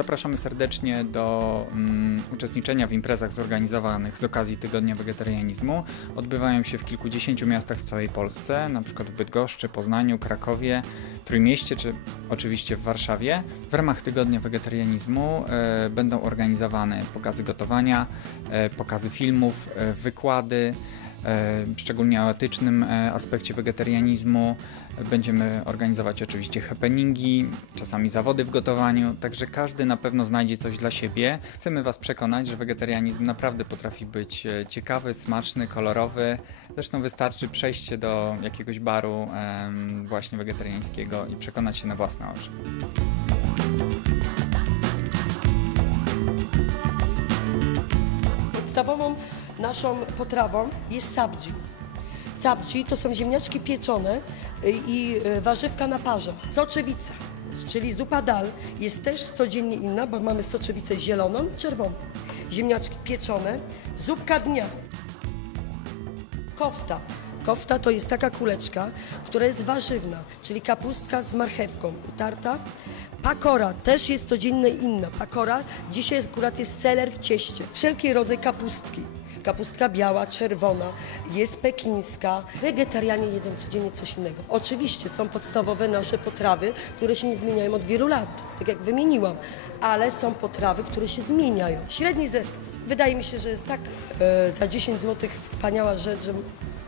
zapraszamy serdecznie do mm, uczestniczenia w imprezach zorganizowanych z okazji Tygodnia Wegetarianizmu. Odbywają się w kilkudziesięciu miastach w całej Polsce, przykład w Bydgoszczy, Poznaniu, Krakowie, Trójmieście czy oczywiście w Warszawie. W ramach Tygodnia Wegetarianizmu e, będą organizowane pokazy gotowania, e, pokazy filmów, e, wykłady, szczególnie o etycznym e, aspekcie wegetarianizmu. Będziemy organizować oczywiście happeningi, czasami zawody w gotowaniu, także każdy na pewno znajdzie coś dla siebie. Chcemy Was przekonać, że wegetarianizm naprawdę potrafi być e, ciekawy, smaczny, kolorowy. Zresztą wystarczy przejście do jakiegoś baru właśnie wegetariańskiego i przekonać się na własne oczy. Podstawową naszą potrawą jest sabji. Sabji to są ziemniaczki pieczone y, i y, warzywka na parze. Soczewica, czyli zupa dal, jest też codziennie inna, bo mamy soczewicę zieloną czerwoną. Ziemniaczki pieczone, zupka dnia, kofta. Kofta to jest taka kuleczka, która jest warzywna, czyli kapustka z marchewką utarta. Pakora też jest codziennie inna. Pakora dzisiaj akurat jest seler w cieście. Wszelkie rodzaje kapustki. Kapustka biała, czerwona, jest pekińska. Wegetarianie jedzą codziennie coś innego. Oczywiście są podstawowe nasze potrawy, które się nie zmieniają od wielu lat, tak jak wymieniłam, ale są potrawy, które się zmieniają. Średni zestaw. Wydaje mi się, że jest tak e, za 10 zł wspaniała rzecz, że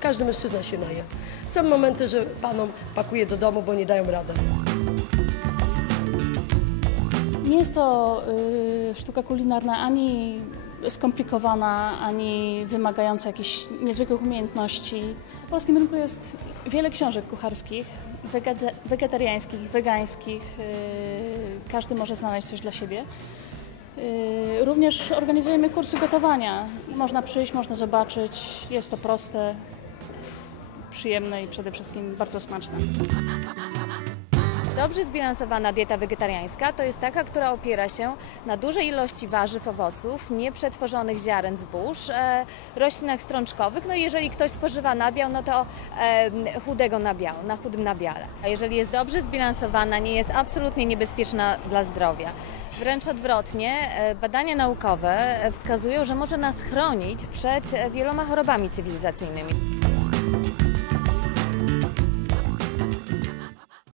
każdy mężczyzna się naje. Są momenty, że panom pakuje do domu, bo nie dają rady. Nie jest to y, sztuka kulinarna ani skomplikowana, ani wymagająca jakichś niezwykłych umiejętności. W polskim rynku jest wiele książek kucharskich, wegeta- wegetariańskich, wegańskich. y, każdy może znaleźć coś dla siebie. Y, Również organizujemy kursy gotowania. Można przyjść, można zobaczyć. Jest to proste, przyjemne i przede wszystkim bardzo smaczne. Dobrze zbilansowana dieta wegetariańska to jest taka, która opiera się na dużej ilości warzyw, owoców, nieprzetworzonych ziaren zbóż, e, roślinach strączkowych. No jeżeli ktoś spożywa nabiał, no to e, chudego nabiału, na chudym nabiale. A jeżeli jest dobrze zbilansowana, nie jest absolutnie niebezpieczna dla zdrowia. Wręcz odwrotnie, e, badania naukowe e, wskazują, że może nas chronić przed wieloma chorobami cywilizacyjnymi.